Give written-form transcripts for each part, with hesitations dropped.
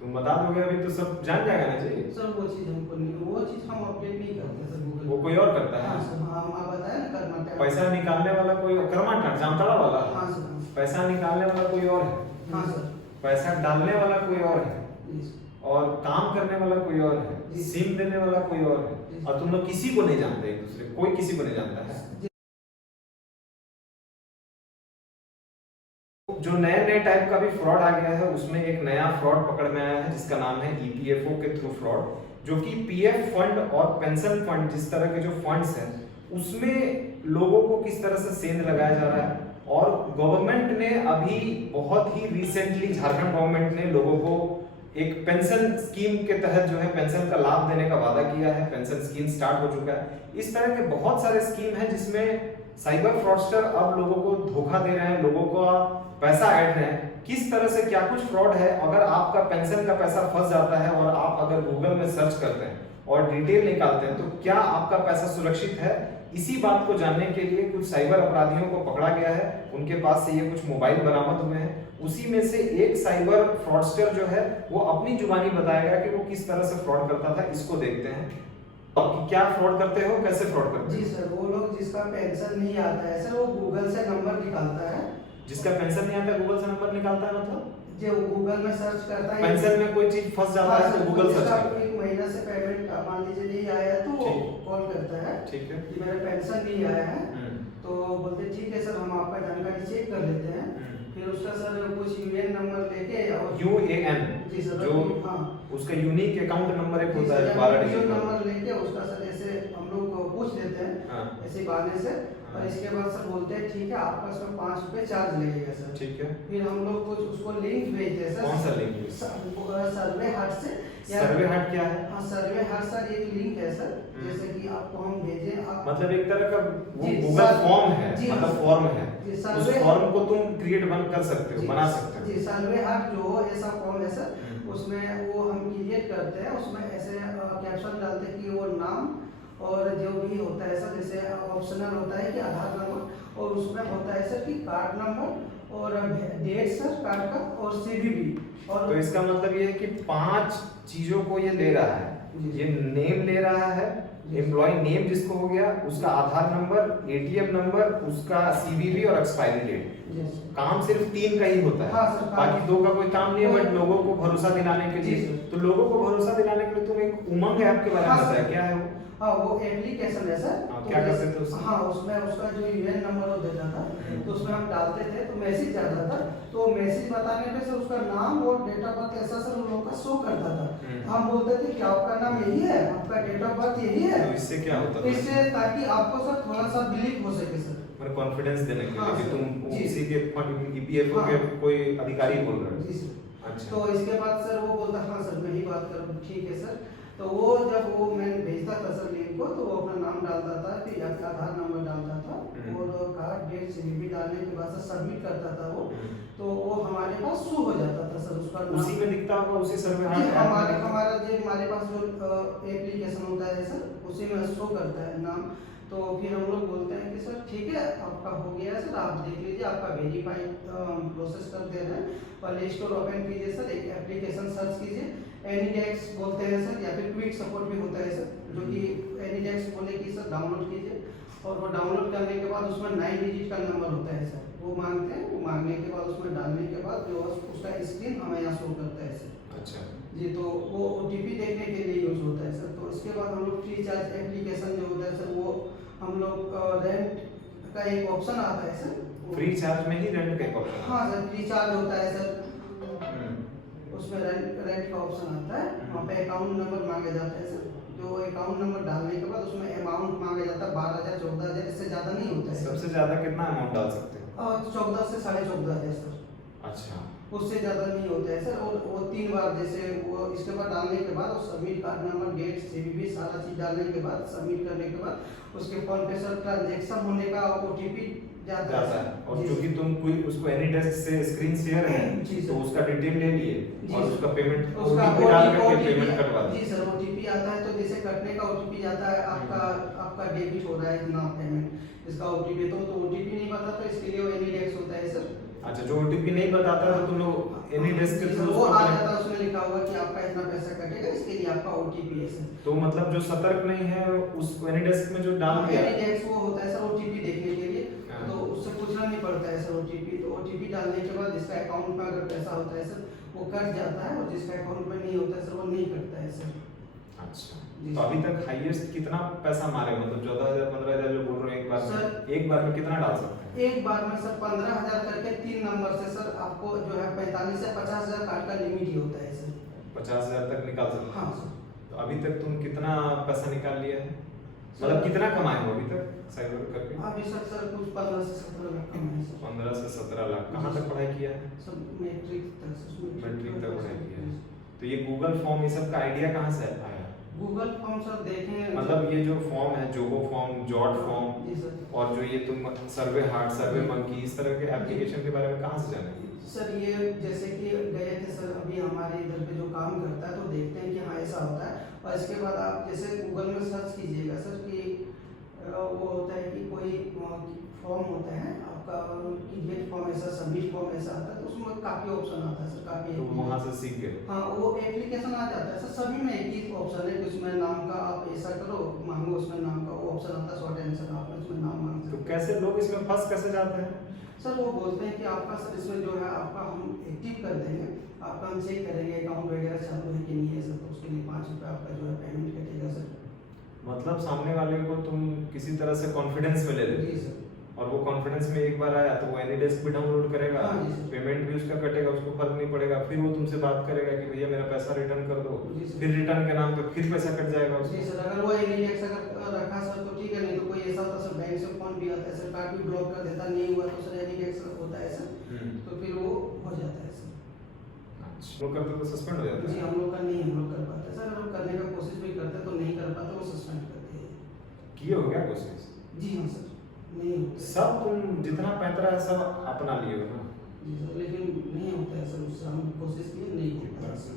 तुम बता दोगे अभी तो सब जान जाएगा ना जी। सर वो चीज़ हमको नहीं, वो चीज़ हम अपडेट नहीं करते सर गूगल। वो कोई और करता है। हाँ सर, हाँ आप बताया ना कर्मा टैग। पैसा निकालने वाला कोई कर्मा जामताड़ा वाला। हाँ सर। पैसा निकालने वाला कोई और है। हाँ सर। पैसा डालने वाला कोई और है। जी सर। और काम करने वाला कोई और है। जी। सिम देने वाला कोई और है। और तुम लोग किसी को नहीं जानते, एक दूसरे कोई किसी को नहीं जानता है। जो नए नए टाइप का भी फ्रॉड आ गया है, उसमें एक नया फ्रॉड पकड़ में आया है जिसका नाम है ईपीएफओ के थ्रू फ्रॉड, जो कि पीएफ फंड और पेंशन फंड जिस तरह के जो फंड्स हैं उसमें लोगों को किस तरह से सेंध लगाया जा रहा है। और गवर्नमेंट ने अभी बहुत ही रिसेंटली, झारखंड गवर्नमेंट ने लोगों को एक पेंशन स्कीम के तहत जो है पेंशन का लाभ देने का वादा किया है। पेंशन स्कीम स्टार्ट हो चुका है। इस तरह के बहुत सारे स्कीम हैं जिसमें साइबर फ्रॉडस्टर अब लोगों को धोखा दे रहे हैं, लोगों का पैसा ऐड रहे हैं। किस तरह से क्या कुछ फ्रॉड है, अगर आपका पेंशन का पैसा फंस जाता है और आप अगर गूगल में सर्च करते हैं और डिटेल निकालते हैं तो क्या आपका पैसा सुरक्षित है, इसी बात को जानने के लिए कुछ साइबर अपराधियों को पकड़ा गया है। उनके पास से ये कुछ मोबाइल बरामद हुए हैं। उसी में से एक साइबर फ्रॉडस्टर जो है वो अपनी जुबानी बताएगा कि वो किस तरह से फ्रॉड करता था। इसको देखते हैं कि क्या फ्रॉड करते हो, कैसे फ्रॉड करते हो। जी सर, वो लोग जिसका पेंशन नहीं आता है सर, वो गूगल से नंबर निकालता है। जिसका पेंशन नहीं आता गूगल से नंबर निकालता है, मतलब जो गूगल में सर्च करता है, पेंशन में कोई चीज फंस जाता है तो गूगल सर्च करता है। एक महीना से पेमेंट मान लीजिए नहीं आया तो वो कॉल करता है, ठीक है, कि मेरा पेंशन नहीं आया है। तो बोलते ठीक है सर, हम आपका जानकारी चेक कर लेते हैं। फिर उसका सर कुछ यूएन नंबर लेके और यूएएन जी सर, जो हाँ उसका यूनिक अकाउंट नंबर एक होता है 12 डिजिट नंबर लेके उसका सर ऐसे हम लोग पूछ लेते हैं ऐसे बहाने से। और इसके बाद सर बोलते हैं ठीक है आपका इसमें 5 रुपए चार्ज लगेगा सर। ठीक है, फिर हम लोग कुछ उसको लिंक भेजते हैं सर। कौन सा लिंक? सर्वे हाट से। सर्वे हाट क्या है? हाँ, सर्वे हाट सर एक लिंक है सर, जैसे कि आपको हम भेजें आप मतलब एक तरह का वो गूगल फॉर्म है, मतलब फॉर्म है, उस फॉर्म को तुम क्रिएट कर सकते हो, बना सकते हो। जी, सर्वे हाट जो ऐसा फॉर्म है सर, उसमें वो हम क्रिएट करते हैं। उसमें ऐसे कैप्शन डालते हैं कि वो नाम और जो भी होता है सर, जैसे ऑप्शनल होता है कि आधार नंबर, और उसमें होता है सर कि कार्ड नंबर और डेट सर कार्ड का और सीवीवी। और तो इसका मतलब ये है कि 5 चीजों को ये ले रहा है। ये नेम ले रहा है, एम्प्लॉय नेम जिसको हो गया, उसका आधार नंबर, एटीएम नंबर, उसका सीवीवी और एक्सपायरी डेट। काम सिर्फ 3 का ही होता है। हाँ सर, बाकी 2 का कोई काम नहीं है। बट लोगों को भरोसा दिलाने के लिए, तो लोगों को भरोसा दिलाने के लिए तुम एक उमंग ऐप के बारे में बताया, क्या है वो? हाँ, वो एप्लीकेशन है सर। तो क्या करते थे उसमें? हाँ, उसमें उसका जो यूएन नंबर वो देता था, तो उसमें हम डालते थे तो मैसेज आता था। तो मैसेज बताने पे सर उसका नाम और डेट ऑफ बर्थ ऐसा सर उन लोगों का शो करता था। हम बोलते थे कि आपका नाम यही है, आपका डेट ऑफ बर्थ यही है। तो इससे क्या होता है? इससे ताकि आपको सर थोड़ा सा बिलीव हो सके सर, मतलब कॉन्फिडेंस देने के लिए। हाँ, कि तुम जी, किसी के ईपीएफओ के कोई अधिकारी बोल रहे हो। जी सर। अच्छा, तो इसके बाद सर वो बोलता हाँ सर मैं ही बात करूँ, ठीक है सर। तो वो जब वो मैंने भेजता था सर लिंक को, तो वो अपना नाम डालता था, फिर आधार नंबर डालता था और कार्ड डेट सीवीवी डालने के बाद सर सबमिट करता था वो। तो वो हमारे पास शो हो जाता था सर उसका नाम। उसी में दिखता होगा, उसी सर्वे हाट में हमारा जो हमारे पास जो एप्लीकेशन होता है सर, उसी में शो करता है नाम। तो फिर हम लोग बोलते हैं कि सर ठीक है आपका हो गया है सर, आप देख लीजिए, आपका वेरीफाई प्रोसेस कर दे रहे हैं। प्ले स्टोर ओपन कीजिए सर, एक एप्लीकेशन सर्च कीजिए, एनीडेक्स बोलते हैं सर, या फिर क्विक सपोर्ट भी होता है सर, जो कि एनीडेक्स बोले कि सर डाउनलोड कीजिए। और वो डाउनलोड करने के बाद उसमें 9 डिजिट का नंबर होता है सर, वो मांगते हैं। वो मांगने के बाद उसमें डालने के बाद जो उसका स्क्रीन हमें यहाँ शो करता है सर। अच्छा जी, तो वो ओटीपी देखने के लिए यूज होता है सर। तो इसके बाद हम लोग फ्री चार्ज एप्लीकेशन जो होता है सर, वो हम लोग रेंट का एक ऑप्शन आता है सर। फ्री चार्ज में ही रेंट का ऑप्शन? हाँ सर, फ्री चार्ज होता है सर, उसमें रेंट का ऑप्शन आता है। वहाँ पे अकाउंट नंबर मांगे जाते हैं सर। जो अकाउंट नंबर डालने के बाद उसमें अमाउंट मांगा जाता है 12,000 14,000, इससे ज्यादा नहीं होता है। सबसे ज्यादा कितना अमाउंट डाल सकते हैं? 14 से 14,500 सर। अच्छा, उससे ज़्यादा नहीं होता है सर। और वो 3 बार जैसे वो इसके बाद डालने के बाद और submit card number date CVV सारा चीज़ डालने के बाद सबमिट करने के बाद उसके फोन पे सर ट्रांजैक्शन होने का ओटीपी जाता है। और क्योंकि तुम कोई उसको एनीडेस्क से स्क्रीन शेयर है तो उसका डिटेल ले लिए और उसका पेमेंट ओटीपी डाल करके पेमेंट करवा दो। जी सर, ओटीपी आता है तो जैसे कटने का ओटीपी जाता है, आपका डेबिट हो रहा है इतना पेमेंट, इसका ओटीपी तो ओटीपी नहीं पता, तो इसके लिए वो एनीडेक्स होता है सर। अच्छा, जो ओटीपी नहीं बताता तो तुम लोग एनीडेस्क के थ्रू वो आ जाता है, उसमें लिखा लिखा होगा कि आपका इतना पैसा कटेगा, इसके लिए आपका ओटीपी है सर। तो मतलब जो सतर्क नहीं है उस एनीडेस्क में जो डाल दिया एनीडेस्क वो होता है सर ओटीपी देखने के लिए, हाँ। तो उससे पूछना नहीं पड़ता है सर ओटीपी। तो ओटीपी डालने के बाद जिसका अकाउंट में अगर पैसा होता है सर वो कट जाता है, और जिसका अकाउंट में नहीं होता है सर वो नहीं कटता है सर। अच्छा, जी तो अभी तक हाईएस्ट कितना पैसा मारे, मतलब 14,000 15,000 जो बोल रहे हैं एक बार में, एक बार में कितना डाल सकते हैं? एक बार में सर 15,000 करके 3 नंबर से सर आपको जो है 45 से 50,000 कार्ड का लिमिट ही होता है सर। 50,000 तक निकाल सकते हैं। हाँ सर। तो अभी तक तुम कितना पैसा निकाल लिया है, मतलब कितना कमाए हो अभी तक साइबर करके? अभी सर कुछ 15 से 17 लाख कमाए सर। 15 से 17 लाख। कहाँ तक पढ़ाई किया है? सब मैट्रिक तक सर। मैट्रिक तक पढ़ाई किया है। तो ये गूगल फॉर्म ये सब का आइडिया कहाँ से आया? गूगल फॉर्म सर देखें, मतलब ये जो फॉर्म है, जोबो फॉर्म, जॉट फॉर्म, जी सर, और जो ये तुम सर्वे हार्ट, सर्वे मंकी, इस तरह के एप्लीकेशन के बारे में कहाँ से जाने? सर ये जैसे कि गए थे सर अभी हमारे इधर पे जो काम करता है, तो देखते हैं कि हाँ ऐसा होता है। और इसके बाद आप जैसे गूगल में सर्च कीजिएगा सर कि वो होता है कि कोई फॉर्म होता है आपका, गेट फॉर्म ऐसा, सबमिट फॉर्म ऐसा आता है, तो उसमें काफ़ी ऑप्शन आता है सर, काफ़ी। तो वहाँ से सीख गए? हाँ वो एप्लीकेशन आ जाता है सर, सभी में एक ही ऑप्शन है कि उसमें नाम का आप ऐसा करो मांगो, उसमें नाम का वो ऑप्शन आता है, शॉर्ट आंसर आप उसमें नाम मांग सकते तो हैं। कैसे लोग इसमें फंस कैसे जाते हैं? सर वो बोलते हैं कि आपका सर इसमें जो है आपका हम एक्टिव कर देंगे, आपका हम चेक करेंगे अकाउंट वगैरह चालू है कि नहीं है सर, तो उसके लिए 5 रुपये आपका जो है पेमेंट कटेगा सर। मतलब सामने वाले को तुम किसी तरह से कॉन्फिडेंस में ले जी लेते, सर। और वो कॉन्फिडेंस में एक बार आया तो वो एनीडेस्क भी डाउनलोड करेगा, हाँ जी सर। पेमेंट भी उसका कटेगा, उसको फर्क नहीं पड़ेगा, फिर वो तुमसे बात करेगा कि भैया मेरा पैसा रिटर्न कर दो, जी सर। फिर रिटर्न के नाम पे फिर पैसा कट जाएगा जी उसका। सर, अगर वो एनीडेक्स अगर रखा सर तो ठीक है, नहीं तो कोई ऐसा होता सर बैंक से फोन भी आता है सर, कार्ड भी ब्लॉक कर देता, नहीं हुआ तो सर एनीडेक्स होता है सर, तो फिर वो हो जाता है सर। अच्छा, वो करते तो सस्पेंड हो जाता जी है? हम लोग का नहीं, हम लोग कर पाते सर, अगर हम करने का कोशिश भी करते तो नहीं कर पाते, वो सस्पेंड करते हैं। किए हो क्या कोशिश? जी हाँ सर, नहीं होता है। सब तुम जितना पैतरा है सब अपना लिए हो ना? जी सर, लेकिन नहीं होता है सर, उससे हम कोशिश किए नहीं होता है सर।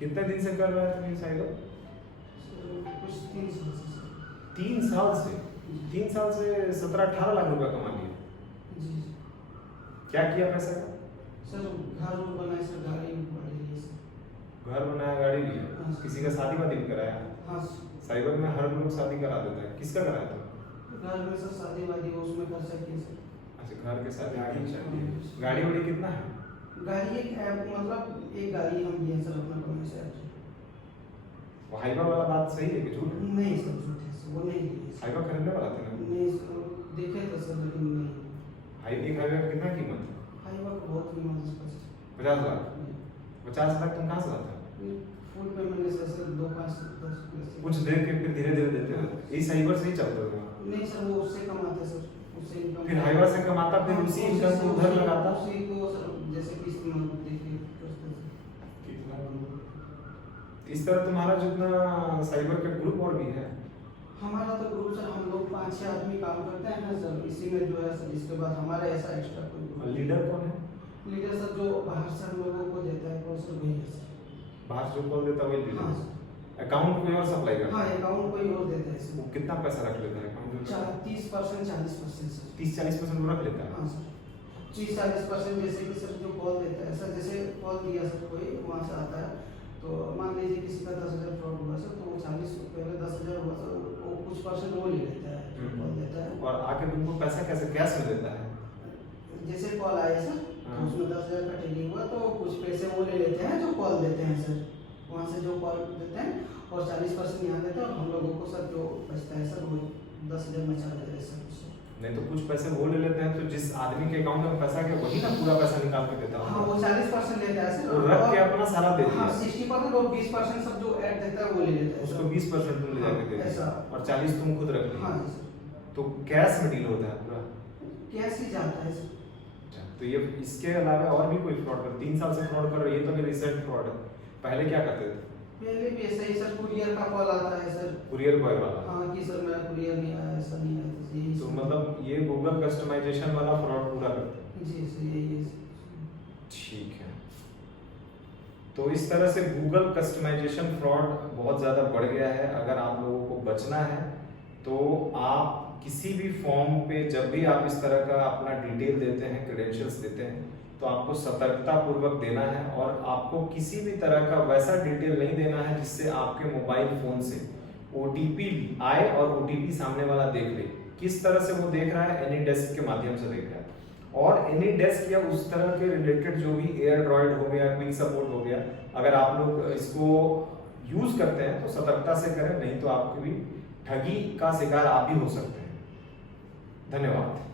कितने दिन से कर रहे हो तुम ये साइबर? सर, कुछ 3 साल से सर। 3 साल से? 3 साल से 17-18 लाख रुपया कमा लिए? जी क्या किया पैसा का? सर, घर और बनाए सर, गाड़ी बड़ी ली सर। घर बनाया, गाड़ी लिया, हाँ। किसी का शादी वादी भी कराया? हाँ सर। साइबर में हर लोग शादी करा देता है, किसका कराया था? घर में सर शादी वादी हो उसमें खर्चा किए सर। अच्छा, घर के साथ गाड़ी चाहिए। गाड़ी वाड़ी कितना है? गाड़ी एक मतलब एक गाड़ी हम लिए सर अपना कमाई से। वो हाइवा वाला बात सही है कि झूठ है? नहीं सर, झूठ है सर, वो नहीं लिए सर। हाइवा खरीदने वाला था ना? नहीं सर, देखे थे सर लेकिन नहीं। एक हाइवे का कितना कीमत है? हाईवा का बहुत कीमत है सर। 50 लाख? 50 लाख तुम कहाँ से लाते? फुल पेमेंट है सर, 2 5 10 कुछ देर के फिर धीरे धीरे देते हो, यही साइबर से ही चलता था। नहीं सर, वो उससे कमाते सर, उससे इनकम। फिर हाइवा से कमाता, फिर उसी इनकम को उधर लगाता। उसी को सर जैसे किस्त में देखिए करते सर। इस तरह तुम्हारा जितना साइबर का ग्रुप और भी है? हमारा तो ग्रुप सर हम लोग 5-6 आदमी काम करते हैं ना सर, इसी में जो है सर, इसके बाद हमारा ऐसा एक्स्ट्रा कोई ग्रुप। लीडर कौन है? लीडर सर जो बाहर से हम लोगों को देता है वो सर वही है सर। बाहर जो कॉल देता है वही हाँ लीडर? सर। अकाउंट कोई और सप्लाई करता हाँ है? अकाउंट कोई और देता है वो सर। कितना पैसा रख लेता है अकाउंट में? 30% 40% सर। 30-40% वो रख लेता है? हाँ सर, 30-40% जैसे कि सर जो कॉल देता है सर, जैसे कॉल दिया सर कोई वहाँ से आता है, तो मान लीजिए किसी का 10,000 फ्रॉड हुआ सर, तो वो 40 पहले 10,000 हुआ सर, वो कुछ परसेंट वो ले लेता है जो कॉल देता है। और आके तुमको पैसा कैसे कैश में देता है? जैसे कॉल आया सर तो उसमें 10,000 का टेलिंग हुआ, तो कुछ पैसे वो ले लेते हैं जो कॉल देते हैं सर, वहाँ से जो कॉल देते हैं, और 40% यहाँ देते हैं, और हम लोगों को सर जो बचता है सर वो 10,000 में चला जाता है सर उससे। नहीं तो कुछ पैसे वो ले लेते हैं, तो जिस आदमी के अकाउंट में पैसा गया वही ना पूरा पैसा निकाल के देता हाँ वो 40% लेता है सर, वो रख के अपना सारा दे दिया। हाँ 60% और 20% सब जो ऐड देता है वो ले लेता है उसको सर। 20% तुम ले जाके दे ऐसा। दिया और 40 तुम खुद रख हाँ लिए। जी सर, तो कैश में डील होता है पूरा? कैश ही जाता है सर। अच्छा, तो ये इसके अलावा और भी कोई फ्रॉड कर? 3 साल से फ्रॉड कर रहे हो, ये तो अभी रिसेंट फ्रॉड है, पहले क्या करते थे? पहले भी ऐसा ही सर, कुरियर का कॉल आता है सर। कुरियर बॉय वाला? हाँ कि सर मेरा कुरियर नहीं आया, ऐसा नहीं आया, तो यही तो सर। मतलब ये गूगल कस्टमाइजेशन वाला फ्रॉड पूरा करते हैं? जी सर यही है। ठीक है, तो इस तरह से गूगल कस्टमाइजेशन फ्रॉड बहुत ज़्यादा बढ़ गया है। अगर आप लोगों को बचना है तो आप किसी भी फॉर्म पे जब भी आप इस तरह का अपना डिटेल देते हैं, क्रेडेंशियल्स देते हैं, तो आपको सतर्कता पूर्वक देना है और आपको किसी भी तरह का वैसा डिटेल नहीं देना है जिससे आपके मोबाइल फोन से ओटीपी आए और ओटीपी सामने वाला देख ले। किस तरह से वो देख रहा है, एनी डेस्क के माध्यम से देख रहा है। और एनी डेस्क या उस तरह के रिलेटेड जो भी एयरड्रॉइड हो गया, क्विक सपोर्ट हो गया, अगर आप लोग इसको यूज करते हैं तो सतर्कता से करें, नहीं तो आपकी भी ठगी का शिकार आप भी हो सकते हैं। धन्यवाद।